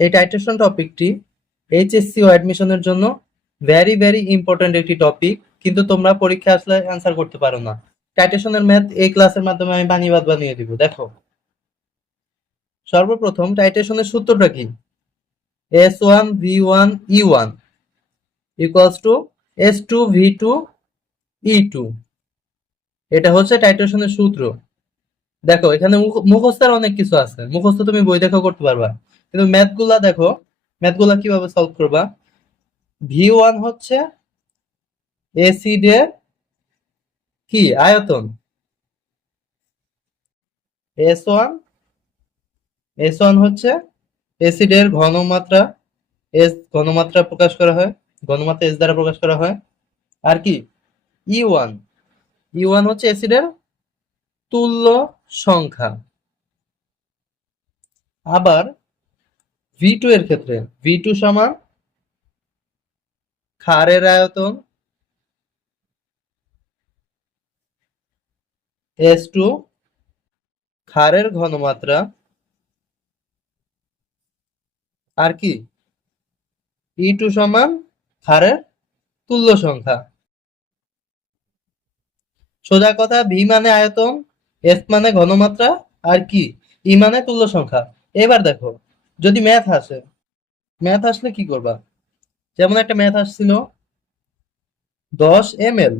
এই titration টপিকটি HSC ও অ্যাডমিশনের জন্য ভেরি ভেরি ইম্পর্ট্যান্ট একটি টপিক কিন্তু তোমরা পরীক্ষা আসলে অ্যান্সার করতে পারো না। টাইট্রেশনের ম্যাথ এই ক্লাসের মাধ্যমে আমি বানিয়ে বানিয়ে দিব, দেখো। সর্বপ্রথম টাইট্রেশনের সূত্রটা কি? S one V one E one equals to S two V two E two এটা হচ্ছে টাইট্রেশনের সূত্র। দেখো, এখানে মুখ- মুখস্থের অনেক কিছু আছে। মুখস্থ তুমি বই দেখেও করতে পারবা। কিন্তু ম্যাথগুলা দেখো ম্যাথগুলা কীভাবে সলভ করবা? ভি ওয়ান হচ্ছে এসিডের কি? আয়তন। এস ওয়ান এস ওয়ান হচ্ছে এসিডের ঘনমাত্রা এস ঘনমাত্রা প্রকাশ করা হয়, ঘনমাত্রা এস দ্বারা প্রকাশ করা হয়। আর কি? ই ওয়ান ই ওয়ান হচ্ছে অ্যাসিডের তুল্য সংখ্যা। আবার ভি টু এর ক্ষেত্রে ভি টু সমান খারের আয়তন এস টু খারের ঘনমাত্রা আর কি? ই টু সমান খারের তুল্য সংখ্যা। সোজা কথা ভি মানে আয়তন এস মানে ঘনমাত্রা, আর কি? ই মানে তুল্য সংখ্যা। এবার দেখো যদি ম্যাথ আসে ম্যাথ আসলে কি করবা? যেমন একটা ম্যাথ আসছিল, দশ M L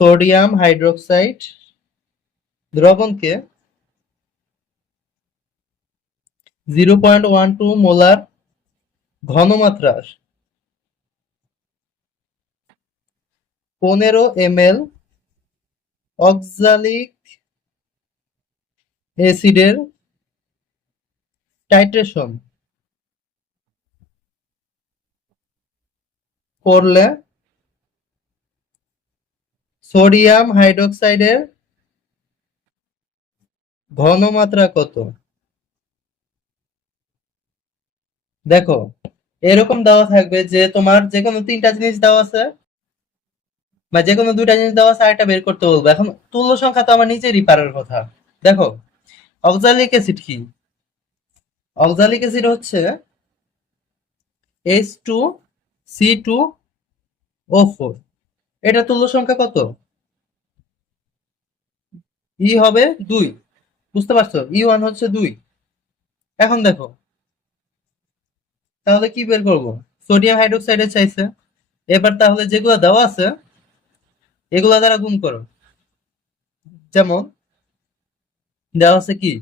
sodium hydroxide দ্রবণকে zero point one two molar ঘনমাত্রার পনেরো এম এল অক্সালিক অ্যাসিডের টাইট্রেশন করলে সোডিয়াম হাইড্রোক্সাইডের ঘনমাত্রা কত? দেখো, এরকম দেওয়া থাকবে যে তোমার যে কোনো তিনটা জিনিস দেওয়া আছে, বা যে কোনো দুইটা জিনিস দেওয়া আছে, আরেকটা বের করতে বলব। এখন তুল্য সংখ্যা তো আমার নিচেরই পারার কথা। দেখো অক্সালিক অ্যাসিড কি? অক্সালিক অ্যাসিড হচ্ছে H two C two O four এটা তুল্য সংখ্যা কত? ই হবে দুই। বুঝতে পারছ? ই ওয়ান হচ্ছে দুই। এখন দেখো। তাহলে কি বের করব? সোডিয়াম হাইড্রোক্সাইডের চাইছে। এবার তাহলে যেগুলো দেওয়া আছে, এগুলা দ্বারা গুণ করো। যেমন, দেওয়া আছে কি?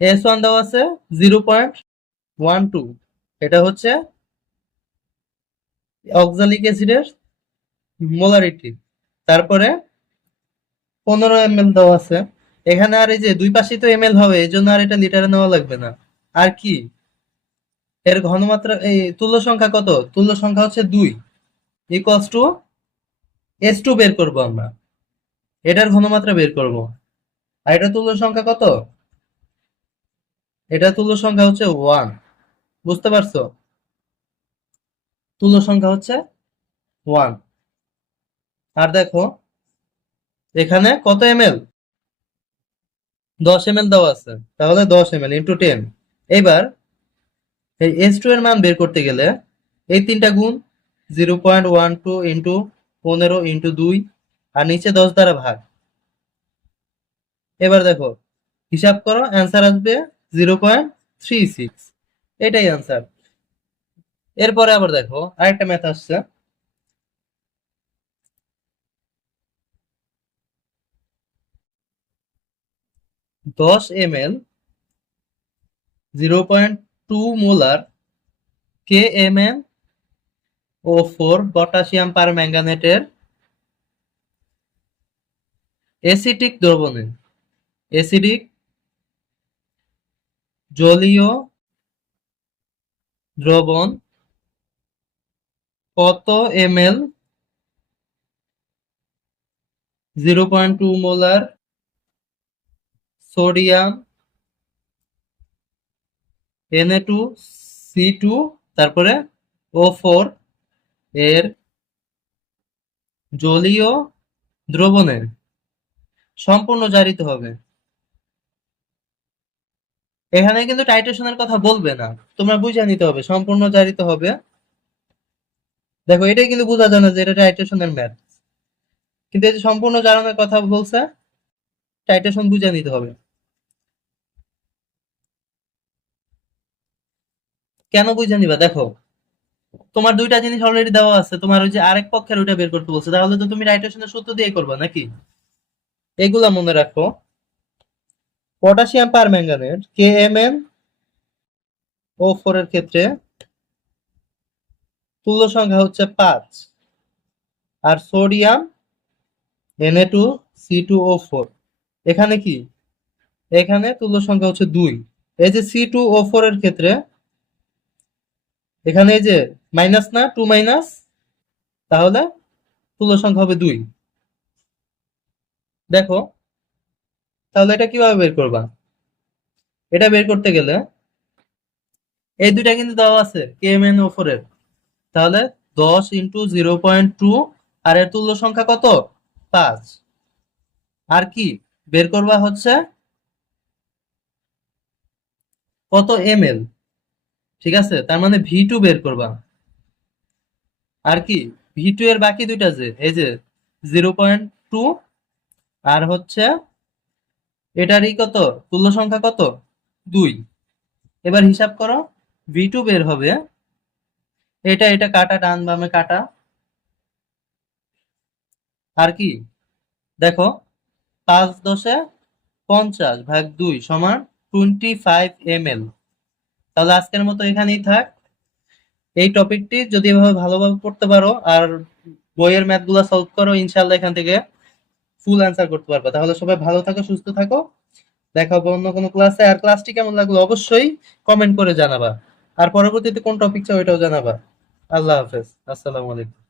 এস ওয়ান দেওয়া আছে জিরো পয়েন্ট ওয়ান টু এটা হচ্ছে অক্সালিক অ্যাসিডের মোলারিটি তারপরে পনেরো এম এল দেওয়া আছে। এখানে আর এই যে দুই পাশে তো এম এল হবে, এই জন্য আর এটা লিটারে নেওয়া লাগবে না। আর কি? এর ঘনমাত্রা, এই তুল্য সংখ্যা কত? তুল্য সংখ্যা হচ্ছে দুই। ইকুয়ালস টু এস টু বের করব আমরা। এটার ঘনমাত্রা বের করব। আর এটা তুল্য সংখ্যা কত? এটা তুল্য সংখ্যা হচ্ছে ওয়ান বুঝতে পারছ? তুল্য সংখ্যা হচ্ছে ওয়ান আর দেখো, এখানে কত এম এল দশ এম এল দেওয়া আছে। তাহলে দশ এম এল ইন্টু টেন এবার এই এস টু এর মান বের করতে গেলে এই তিনটা গুণ zero point one two into পনেরো ইন্টু দুই আর নিচে দশ দ্বারা ভাগ। এবার দেখো, হিসাব করো অ্যান্সার আসবে জিরো পয়েন্ট থ্রি সিক্স। এটাই অ্যান্সার এরপরে আবার দেখো, আরেকটা ম্যাথ আসছে। দশ M L zero point two molar K M N O four potassium পার ম্যাঙ্গানেটের অ্যাসিটিক দ্রবণে। অ্যাসিডিক জলীয় দ্রবণ কত M L zero point two molar sodium NA two C two তারপরে ও ফোর এর জলীয় দ্রবণের সম্পূর্ণ জারিত হবে। এখানে কিন্তু টাইট্রেশনের কথা বলবে না। তোমরা বুঝে নিতে হবে, সম্পূর্ণ জারিত হবে। দেখো, এটাই কিন্তু বোঝা যায় না যে এটা টাইট্রেশনের ম্যাথ। কিন্তু এই যে সম্পূর্ণ জারণের কথা বলছে, টাইটেশন বুঝে নিতে হবে। কেন বুঝে নিবা? দেখো, তোমার দুইটা জিনিস অলরেডি দেওয়া আছে। তোমার ওই যে আরেক পক্ষের ওইটা বের করতে বলছে। তাহলে তো তুমি টাইট্রেশনের সূত্র দিয়ে করবা নাকি? এগুলা মনে রাখো। Potassium permanganate K M M O four এর ক্ষেত্রে তুল্য সংখ্যা হচ্ছে পাঁচ। আর sodium NA two C two O four এখানে কি? এখানে তুল্য সংখ্যা হচ্ছে দুই। এই যে সি টু ও ফোর এর ক্ষেত্রে, এখানে এই যে মাইনাস না টু মাইনাস তাহলে তুল্য সংখ্যা হবে দুই। দেখো তাহলে এটা কীভাবে বের করবা? এটা বের করতে গেলে এই দুইটা কিন্তু দেওয়া আছে কে এম এন এর। তাহলে দশ ইন্টু জিরো পয়েন্ট টু আর এর তুল্য সংখ্যা কত? পাঁচ। আর কি? বের করবা হচ্ছে কত এম এল ঠিক আছে? তার মানে ভি টু বের করবা। আর কি? ভি টু এর বাকি দুইটা যে, এই যে জিরো পয়েন্ট টু আর হচ্ছে এটারই কত? তুল্য সংখ্যা কত? দুই। এবার হিসাব করো ভি টু বের হবে। এটা এটা কাটা, ডান বামে কাটা। আর কি? দেখো, পাঁচ দশে পঞ্চাশ ভাগ দুই সমান টোয়েন্টি ফাইভ এম এল তাহলে আজকের মতো এখানেই থাক। এই টপিকটি যদি এভাবে ভালোভাবে পড়তে পারো, আর বইয়ের ম্যাথগুলা সলভ করো ইনশাল্লাহ এখান থেকে। ফুল অ্যান্সার করতে পারবা। তাহলে সবাই ভালো থাকো, সুস্থ থাকো। দেখা হবে অন্য কোনো ক্লাসে আর ক্লাসটি কেমন লাগল অবশ্যই কমেন্ট করে জানাবা। আর পরবর্তীতে কোন টপিক চাও এটাও জানাবা। আল্লাহ হাফেজ। আসসালামু আলাইকুম।